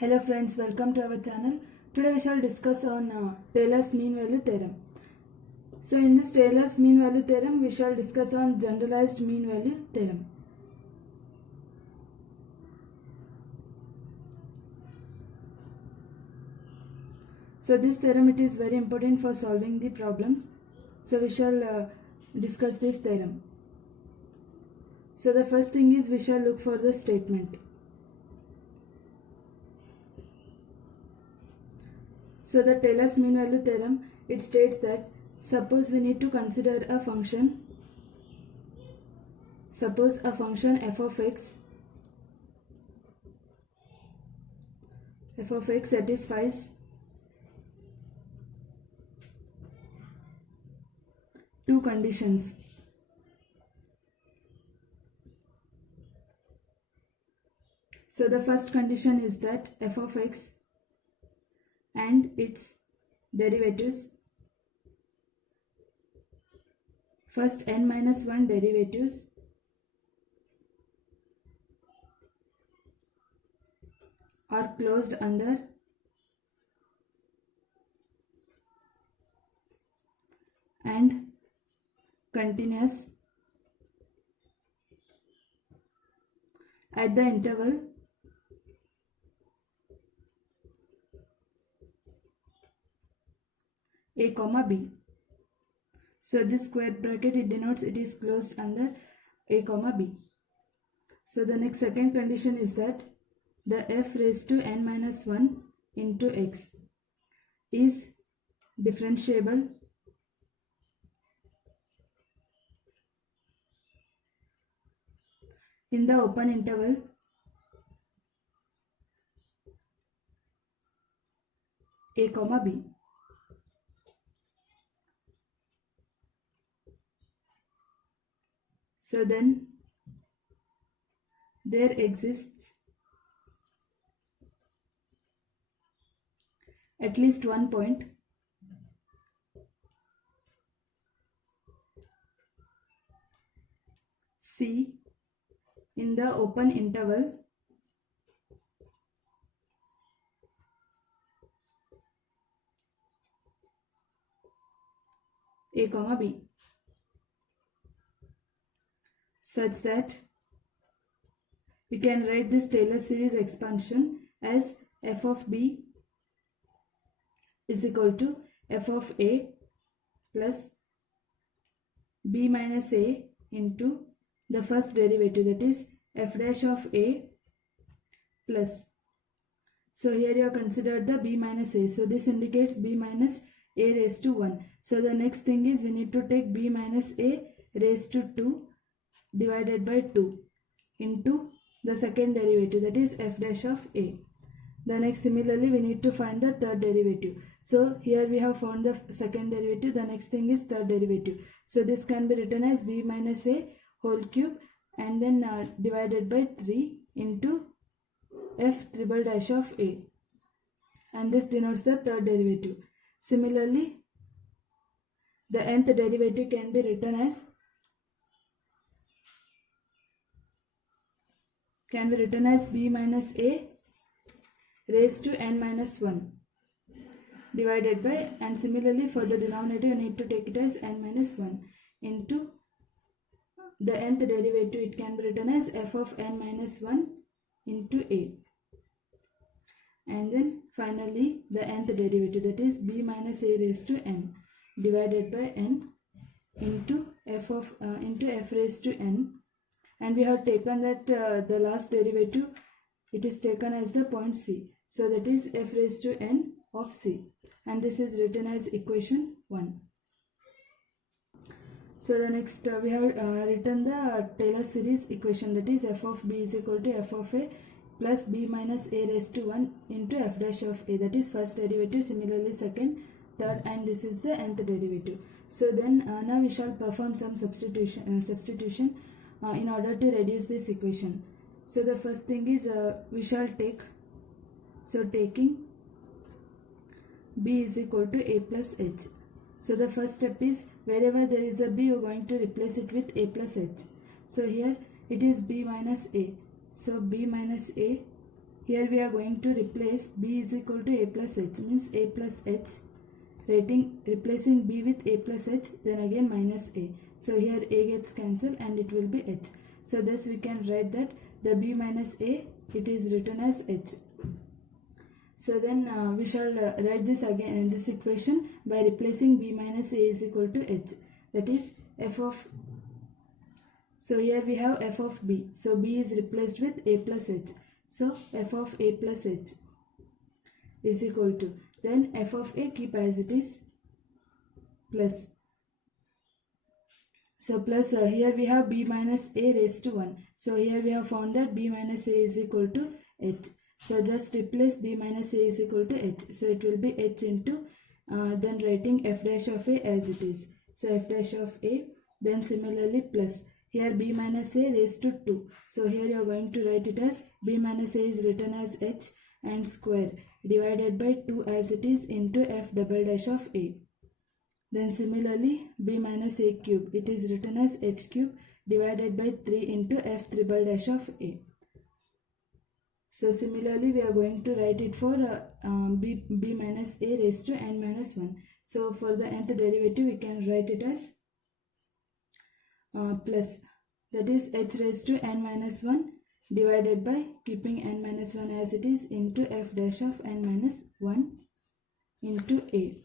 Hello friends, welcome to our channel. Today we shall discuss on Taylor's mean value theorem. So in this Taylor's mean value theorem, we shall discuss on generalized mean value theorem. So this theorem, it is very important for solving the problems. So we shall discuss this theorem. So the first thing is we shall look for the statement. So the Taylor's mean value theorem, it states that suppose we need to consider a function. Suppose a function f of x satisfies two conditions. So the first condition is that f of x and its derivatives, first n-1 derivatives, are closed under and continuous at the interval a comma b. So this square bracket, it denotes it is closed under a comma b. So the next second condition is that the f raised to n-1 into x is differentiable in the open interval a comma b. So then there exists at least one point C in the open interval a comma b, such that we can write this Taylor series expansion as f of b is equal to f of a plus b minus a into the first derivative, that is f dash of a plus. So here you have considered the b minus a. So this indicates b minus a raised to 1. So the next thing is we need to take b minus a raised to 2 divided by 2 into the second derivative, that is f dash of a. The next, similarly, we need to find the third derivative. So here we have found the second derivative. The next thing is third derivative. So this can be written as b minus a whole cube and then divided by 3 into f triple dash of a. And this denotes the third derivative. Similarly, the nth derivative can be written as b minus a raised to n-1 divided by, and similarly for the denominator you need to take it as n-1 into the nth derivative, it can be written as f of n-1 into a, and then finally the nth derivative, that is b minus a raised to n divided by n into f raised to n. And we have taken that the last derivative, it is taken as the point C. So that is f raised to n of C. And this is written as equation 1. So the next we have written the Taylor series equation, that is f of b is equal to f of a plus b minus a raised to 1 into f dash of a, that is first derivative, similarly second, third, and this is the nth derivative. So then now we shall perform some substitution in order to reduce this equation. So the first thing is we shall take, so taking b is equal to a plus h. So the first step is wherever there is a b, you are going to replace it with a plus h. So here it is b minus a. So b minus a here we are going to replace b is equal to a plus h, means a plus h, replacing b with a plus h, then again minus a. So here a gets cancelled and it will be h. So thus we can write that the b minus a, it is written as h. So then we shall write this again in this equation by replacing b minus a is equal to h, that is f of, so here we have f of b, so b is replaced with a plus h, so f of a plus h is equal to, then f of a keep as it is, plus, so plus here we have b minus a raised to 1, so here we have found that b minus a is equal to h. So just replace b minus a is equal to h. So it will be h into, then writing f dash of a as it is. So f dash of a, then similarly plus. Here b minus a raised to 2. So here you are going to write it as b minus a is written as h and square divided by 2 as it is into f double dash of a. Then similarly b minus a cube, it is written as h cube divided by 3 into f triple dash of a. So similarly we are going to write it for b minus a raised to n minus 1. So for the nth derivative we can write it as plus, that is h raised to n minus 1 divided by keeping n minus 1 as it is into f dash of n minus 1 into a.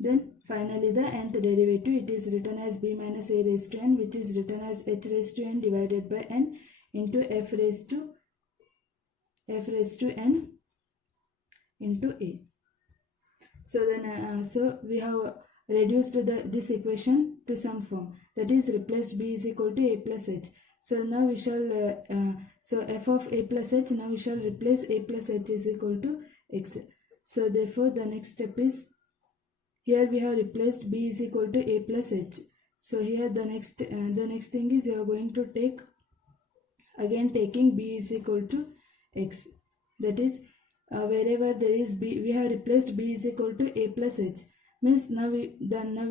Then finally the nth derivative, it is written as b minus a raised to n, which is written as h raised to n divided by n into f raised to n into a. So then so we have reduced this equation to some form, that is replaced b is equal to a plus h. So now we shall so f of a plus h, now we shall replace a plus h is equal to x. So therefore the next step is, here we have replaced b is equal to a plus h. So here the next thing is you are going to take, again taking b is equal to x, that is wherever there is b, we have replaced b is equal to a plus h, means now we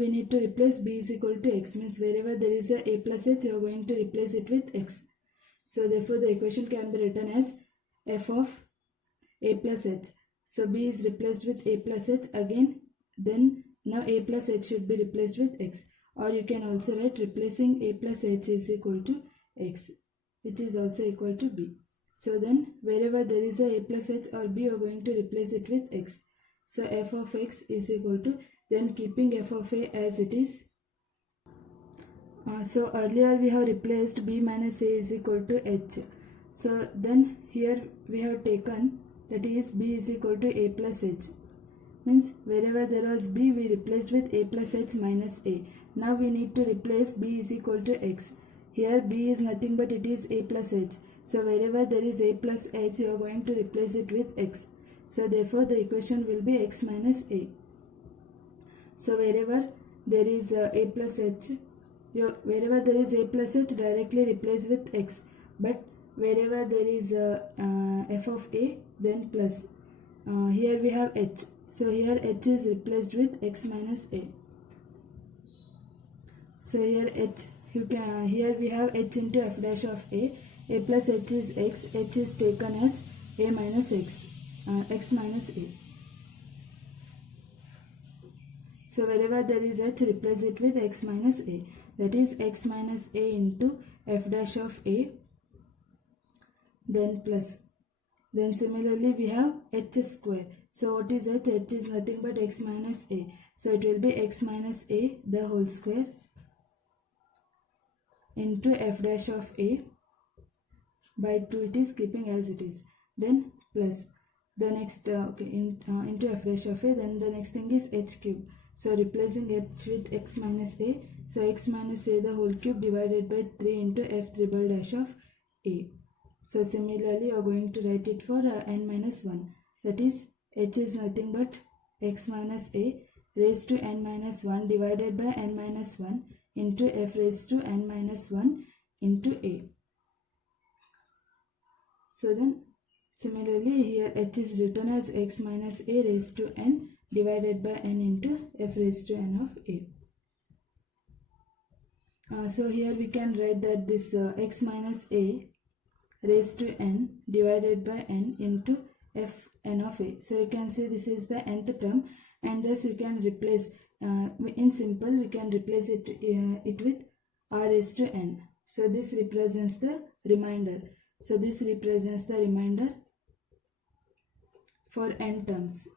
need to replace b is equal to x, means wherever there is a plus h you are going to replace it with x. So therefore the equation can be written as f of a plus h. So b is replaced with a plus h again, then now a plus h should be replaced with x, or you can also write replacing a plus h is equal to x, which is also equal to b. So then wherever there is a plus h or b, you are going to replace it with x. So f of x is equal to, then keeping f of a as it is. So earlier we have replaced b minus a is equal to h. So then here we have taken, that is b is equal to a plus h. Means wherever there was b, we replaced with a plus h minus a. Now we need to replace b is equal to x. Here b is nothing but it is a plus h. So wherever there is a plus h, you are going to replace it with x. So therefore the equation will be x minus a. So wherever there is a plus h, wherever there is a plus h, directly replace with x. But wherever there is f of a, then plus. Here we have h. So here h is replaced with x minus a. So here h, here we have h into f dash of a plus h is x, h is taken as a minus x, x minus a. So wherever there is h, replace it with x minus a, that is x minus a into f dash of a, then plus. Then similarly we have h square. So what is h? H is nothing but x minus a. So it will be x minus a the whole square into f dash of a by 2, it is keeping as it is, then plus the next into f dash of a, then the next thing is h cube. So replacing h with x minus a, so x minus a the whole cube divided by 3 into f triple dash of a. So similarly you are going to write it for n minus 1, that is h is nothing but x minus a raised to n minus 1 divided by n minus 1 into f raised to n minus 1 into a. So then similarly here h is written as x minus a raised to n divided by n into f raised to n of a. So here we can write that this x minus a raised to n divided by n into fn of a. So you can see this is the nth term, and thus you can replace, in simple we can replace it with r raised to n. So this represents the remainder. So this represents the remainder for n terms.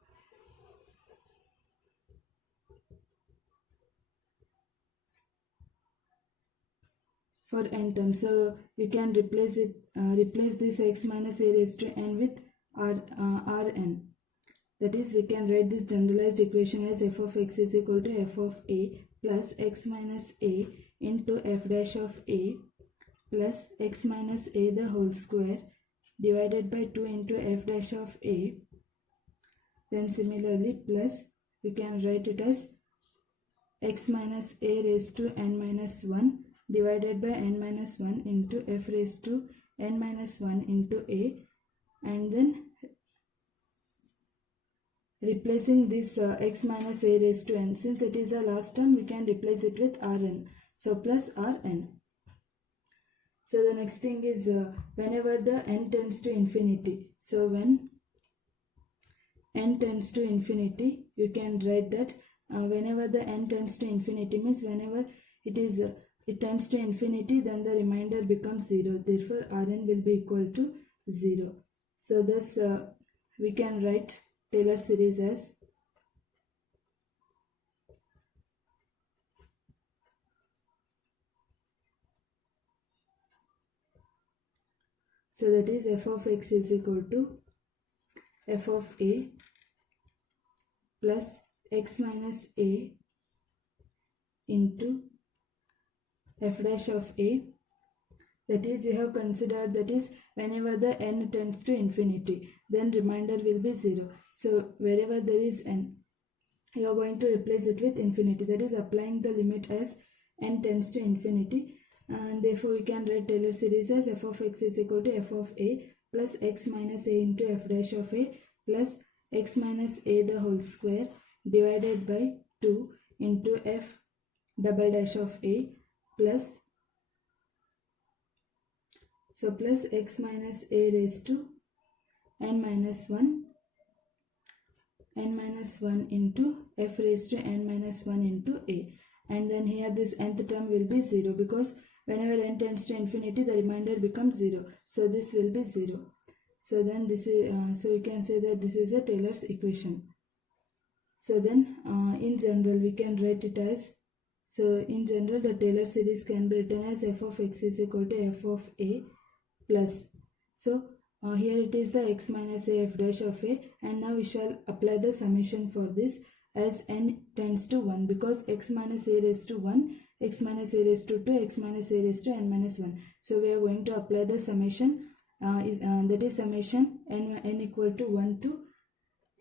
For n terms, so you can replace it, replace this x minus a raised to n with rn. That is, we can write this generalized equation as f of x is equal to f of a plus x minus a into f dash of a plus x minus a the whole square divided by 2 into f dash of a. Then similarly plus, we can write it as x minus a raised to n minus 1 divided by n minus 1 into f raised to n minus 1 into a, and then replacing this x minus a raised to n, since it is a last term, we can replace it with rn. So plus rn. So the next thing is whenever the n tends to infinity. So when n tends to infinity, you can write that whenever the n tends to infinity means whenever it tends to infinity, then the remainder becomes 0. Therefore rn will be equal to 0. So thus we can write Taylor series as so that is f of x is equal to f of a plus x minus a into f dash of a. That is, you have considered, that is, whenever the n tends to infinity, then remainder will be 0. So wherever there is n, you are going to replace it with infinity. That is, applying the limit as n tends to infinity, and therefore we can write Taylor series as f of x is equal to f of a plus x minus a into f dash of a plus x minus a the whole square divided by 2 into f double dash of a plus, so plus x minus a raised to n minus 1 into f raised to n minus 1 into a, and then here this nth term will be 0 because whenever n tends to infinity the remainder becomes 0, so this will be 0. So then this is so we can say that this is a Taylor's equation. So then in general we can write it as, so in general the Taylor series can be written as f of x is equal to f of a plus, so here it is the x minus a f dash of a, and now we shall apply the summation for this as n tends to 1 because x minus a raised to 1, x minus a raised to 2, x minus a raised to n minus 1. So we are going to apply the summation, that is summation n equal to 1 to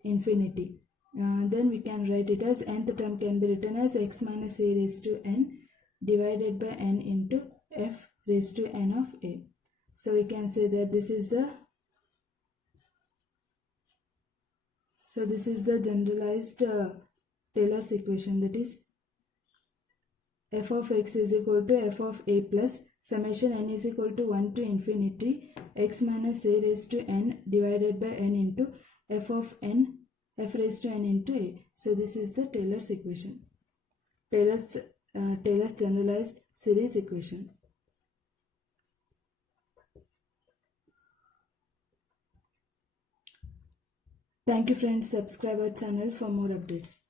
infinity. Then we can write it as nth term can be written as x minus a raised to n divided by n into f raised to n of a. So we can say that this is the generalized Taylor's equation, that is f of x is equal to f of a plus summation n is equal to 1 to infinity x minus a raised to n divided by n into f of n f raised to n into a. So this is the Taylor's equation, Taylor's generalized series equation. Thank you friends, subscribe our channel for more updates.